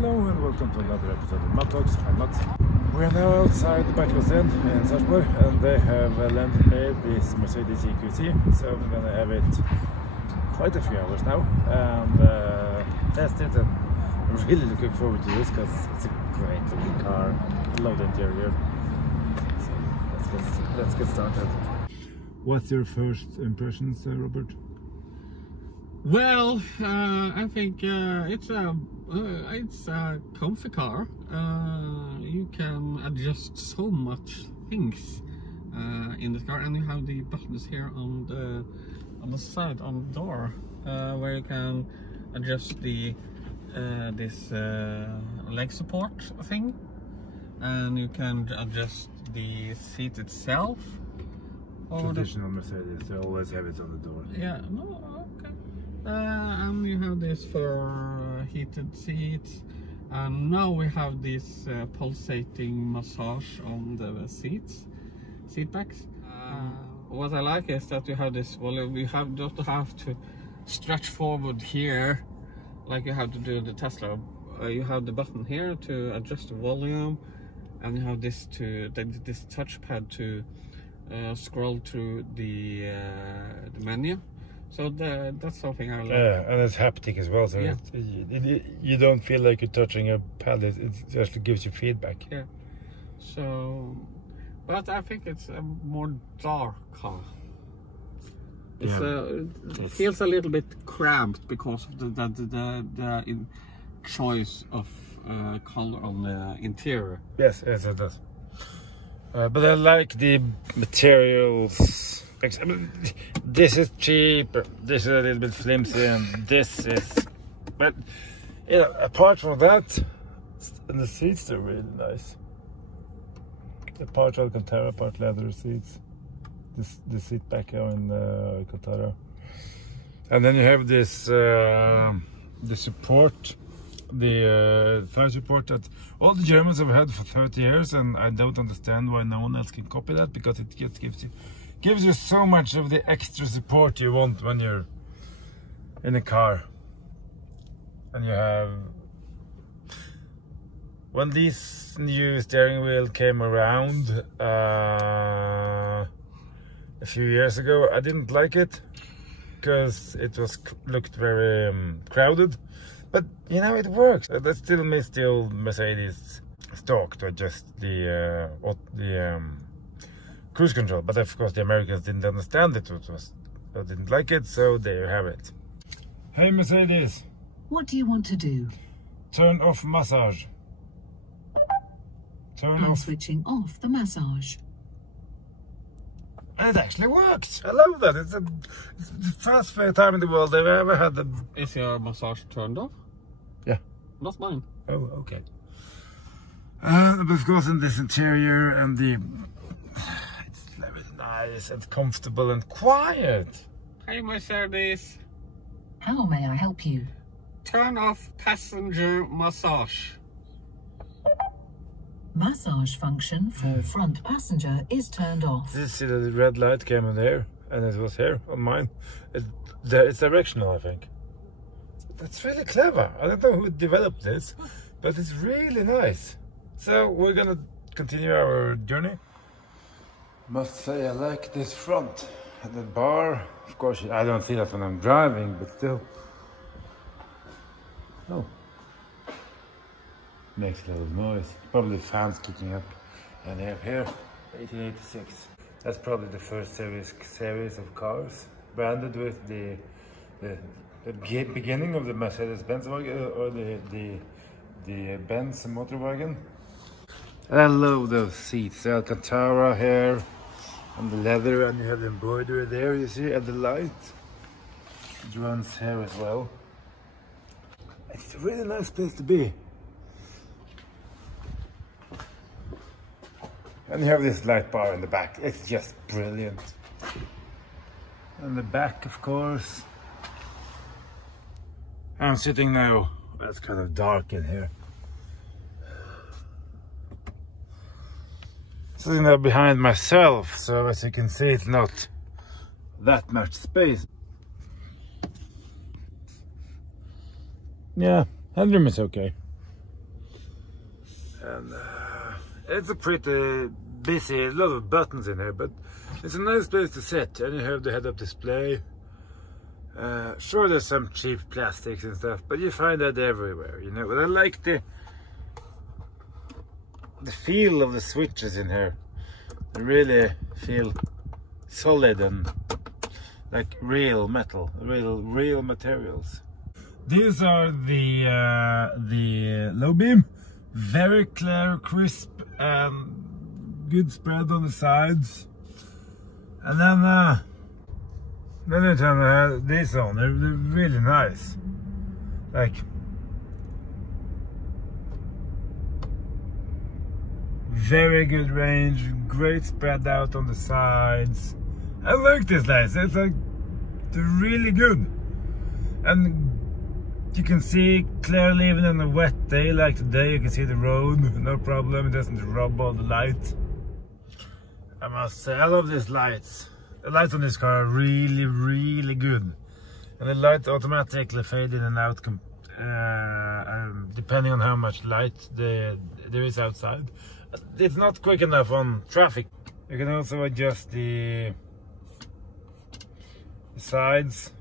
Hello and welcome to another episode of Mud Talks. I'm Mats. We are now outside the Bicycle in Sarpsborg, and they have landed me this Mercedes EQC, so I'm gonna have it quite a few hours now and test it. And I'm really looking forward to this because it's a great looking car, love the interior. So let's get started. What's your first impressions, Robert? Well, I think it's a comfy car. You can adjust so much things in this car, and you have the buttons here on the side on the door where you can adjust the this leg support thing, and you can adjust the seat itself. Traditional Mercedes, they always have it on the door. Yeah, no, okay. And you have this for heated seats, and now we have this pulsating massage on the seat backs. What I like is that you have this volume. You don't have to stretch forward here like you have to do the Tesla. You have the button here to adjust the volume, and you have this this touchpad to scroll through the menu. So that's something I like. Yeah, and it's haptic as well, so yeah. you don't feel like you're touching a pad. It actually gives you feedback. Yeah. So, but I think it's a more dark car. It feels a little bit cramped because of the choice of color on the interior. Yes, it does. But I like the materials. I mean, this is cheap, this is a little bit flimsy, and this is... But, you know, apart from that, and the seats are really nice. The part Alcantara, part leather seats. The seat back here in Alcantara. And then you have this, the support, the thigh support that all the Germans have had for 30 years, and I don't understand why no one else can copy that, because it just gives you so much of the extra support you want when you're in a car. And you have, when this new steering wheel came around a few years ago, I didn't like it because it looked very crowded. But you know, it works. That still missed the old Mercedes stock to adjust the cruise control. But of course, the Americans didn't understand it. They didn't like it, so there you have it. Hey Mercedes. What do you want to do? Turn off massage. I'm switching off the massage. And it actually works. I love that. It's the first time in the world they've ever had the... Is your massage turned off? Yeah. Not mine. Oh, okay. But of course, in this interior and it's very nice and comfortable and quiet. Hey Mercedes. How may I help you? Turn off passenger massage. Massage function for front passenger is turned off. See, the red light came in there, and it was here on mine. It's directional, I think. That's really clever. I don't know who developed this, but it's really nice. So we're gonna continue our journey. Must say I like this front and the bar. Of course, I don't see that when I'm driving, but still. Oh. Makes a lot of noise. Probably fans kicking up. And they have here 1886. That's probably the first series of cars branded with the beginning of the Mercedes-Benz wagon, or the Benz motor wagon. And I love those seats. The Alcantara here, and the leather, and you have the embroidery there, you see, and the light. It runs here as well. It's a really nice place to be. And you have this light bar in the back. It's just brilliant. And the back, of course. I'm sitting now. It's kind of dark in here. Sitting there behind myself, so as you can see, it's not that much space. Yeah, headroom is okay. And it's a pretty busy, a lot of buttons in here, but it's a nice place to sit. And you have the head-up display. Sure, there's some cheap plastics and stuff, but you find that everywhere, you know. But I like the feel of the switches in here. They really feel solid and like real metal, real materials. These are the low beam, very clear, crisp, and good spread on the sides. And then I turn these on. They're really nice. Like very good range, great spread out on the sides. I like this lights. It's like they're really good, and you can see clearly even on a wet day like today. You can see the road, no problem. It doesn't rub all the light. I must say, I love these lights. The lights on this car are really good, and the light automatically fade in and out depending on how much light there is outside. It's not quick enough on traffic. You can also adjust the sides,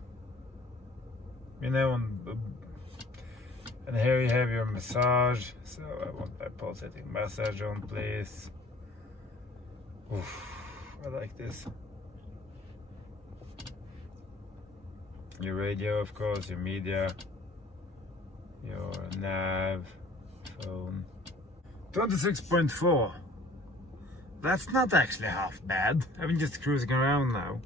you know, and here you have your massage. So I want my pulsating massage on, please. Oof, I like this. Your radio, of course, your media, your nav, phone. 26.4. That's not actually half bad. I've been just cruising around now.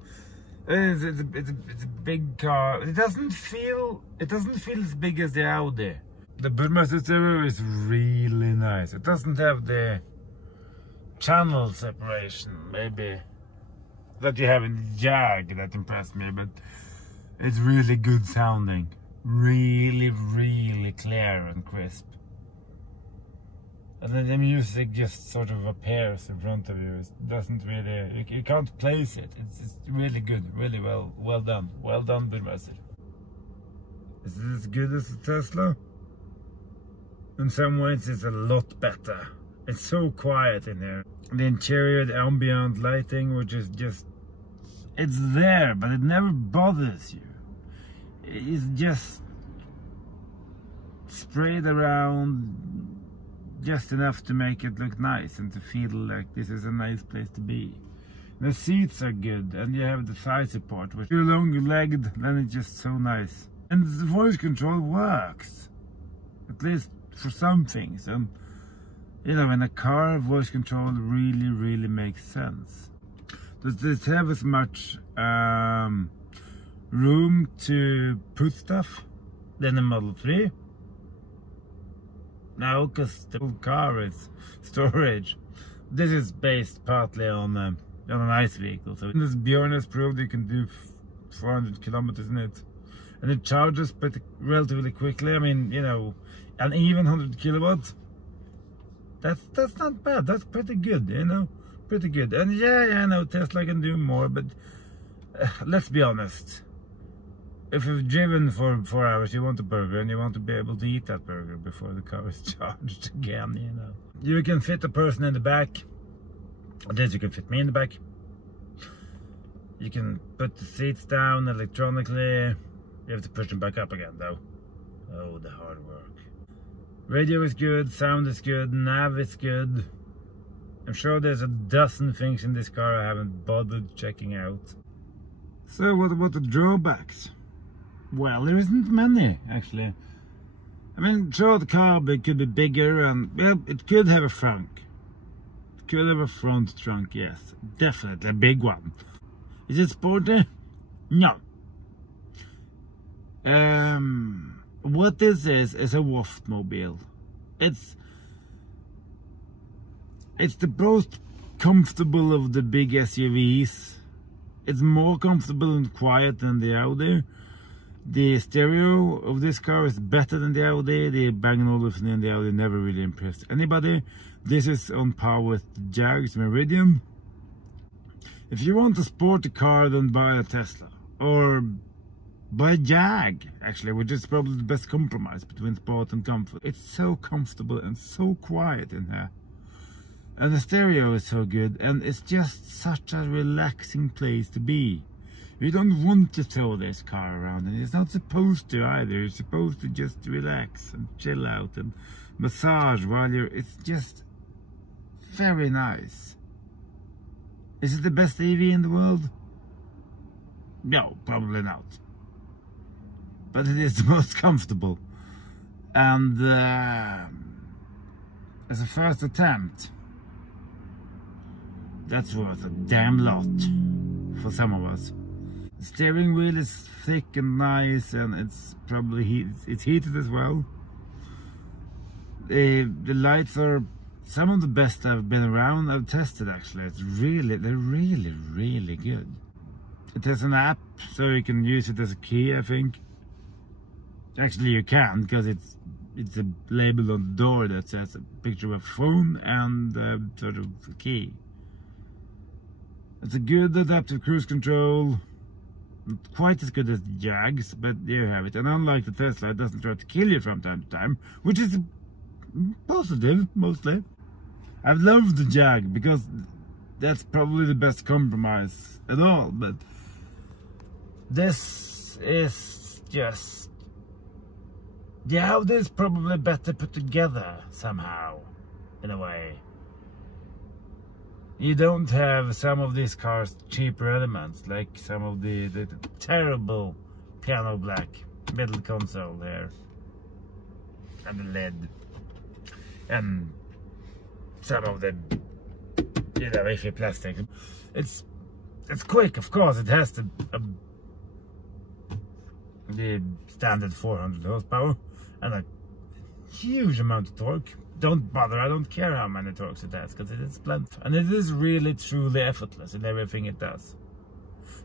It's a big car. It doesn't feel as big as the Audi. The Burmester stereo is really nice. It doesn't have the channel separation, maybe, that you have in the Jag that impressed me, but it's really good sounding. Really clear and crisp. And then the music just sort of appears in front of you. It doesn't really, you can't place it. It's really good, really well done. Well done, Burmester. Is it as good as the Tesla? In some ways it's a lot better. It's so quiet in here. The interior, the ambient lighting, which is just, it's there, but it never bothers you. It's just sprayed around just enough to make it look nice and to feel like this is a nice place to be. The seats are good, and you have the thigh support, which you're long-legged, then it's just so nice. And the voice control works, at least for some things. And you know, in a car, voice control really makes sense. Does this have as much room to put stuff than the Model 3? No, because the whole car is storage. This is based partly on an ICE vehicle. So this Bjorn has proved you can do 400 kilometers in it. And it charges relatively quickly. I mean, you know, and even 100 kilowatts. That's not bad. That's pretty good, you know. Pretty good. And yeah, I know Tesla can do more, but let's be honest. If you've driven for 4 hours, you want a burger, and you want to be able to eat that burger before the car is charged again, you know. You can fit a person in the back. At least you can fit me in the back. You can put the seats down electronically. You have to push them back up again, though. Oh, the hard work. Radio is good, sound is good, nav is good. I'm sure there's a dozen things in this car I haven't bothered checking out. So what about the drawbacks? Well, there isn't many, actually. I mean, sure, the car could be bigger, and well, it could have a trunk. It could have a front trunk, yes. Definitely a big one. Is it sporty? No. What this is a Waftmobile. It's the most comfortable of the big SUVs. It's more comfortable and quiet than the Audi. The stereo of this car is better than the Audi. The Bang & Olufsen and the Audi never really impressed anybody. This is on par with the Jag's Meridian. If you want a sporty car, then buy a Tesla. Or by a Jag, actually, which is probably the best compromise between sport and comfort. It's so comfortable and so quiet in here. And the stereo is so good, and it's just such a relaxing place to be. You don't want to throw this car around, and it's not supposed to either. You're supposed to just relax and chill out and massage while it's just very nice. Is it the best EV in the world? No, probably not. But it is the most comfortable. And as a first attempt, that's worth a damn lot for some of us. The steering wheel is thick and nice, and it's probably it's heated as well. The lights are some of the best I've been around. I've tested actually. They're really good. It has an app, so you can use it as a key, I think. Actually, you can, because it's a label on the door that says a picture of a phone and sort of a key. It's a good adaptive cruise control. Not quite as good as the Jags, but there you have it. And unlike the Tesla, it doesn't try to kill you from time to time, which is positive, mostly. I've loved the Jag because that's probably the best compromise at all, but this is just... the Audi is probably better put together somehow, in a way. You don't have some of these cars' cheaper elements, like some of the terrible piano black middle console there, and the LED, and some of the, you know, iffy plastic. It's quick, of course. It has the standard 400 horsepower and a huge amount of torque. Don't bother, I don't care how many torques it has, because it is plenty. And it is really truly effortless in everything it does.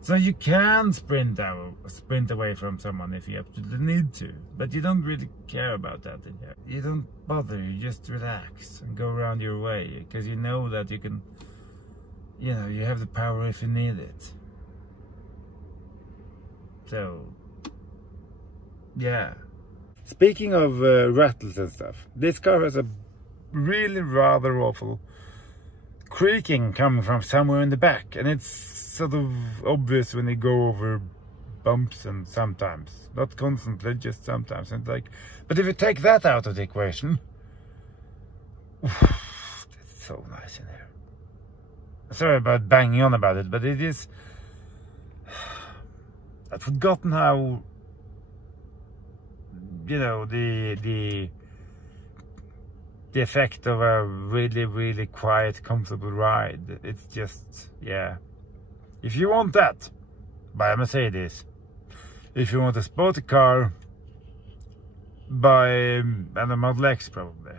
So you can sprint away from someone if you absolutely need to, but you don't really care about that in here. You don't bother, you just relax and go around your way, because you know that you can, you know, you have the power if you need it. So, yeah. Speaking of rattles and stuff, this car has a really rather awful creaking coming from somewhere in the back, and it's sort of obvious when you go over bumps, and sometimes, not constantly, just sometimes. And like, but if you take that out of the equation, it's so nice in here. Sorry about banging on about it, but it is... I've forgotten how, you know, the effect of a really quiet, comfortable ride. It's just, yeah. If you want that, buy a Mercedes. If you want a sporty car, buy a Model X probably.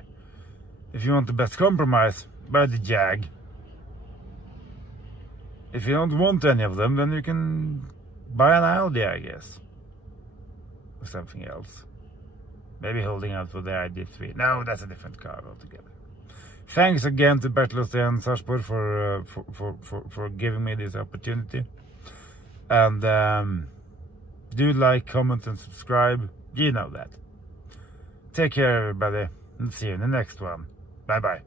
If you want the best compromise, buy the Jag. If you don't want any of them, then you can buy an Audi, I guess. Or something else. Maybe holding out for the ID3. No, that's a different car altogether. Thanks again to Bertlos and Sarpsborg for giving me this opportunity. And do like, comment, and subscribe. You know that. Take care, everybody, and see you in the next one. Bye bye.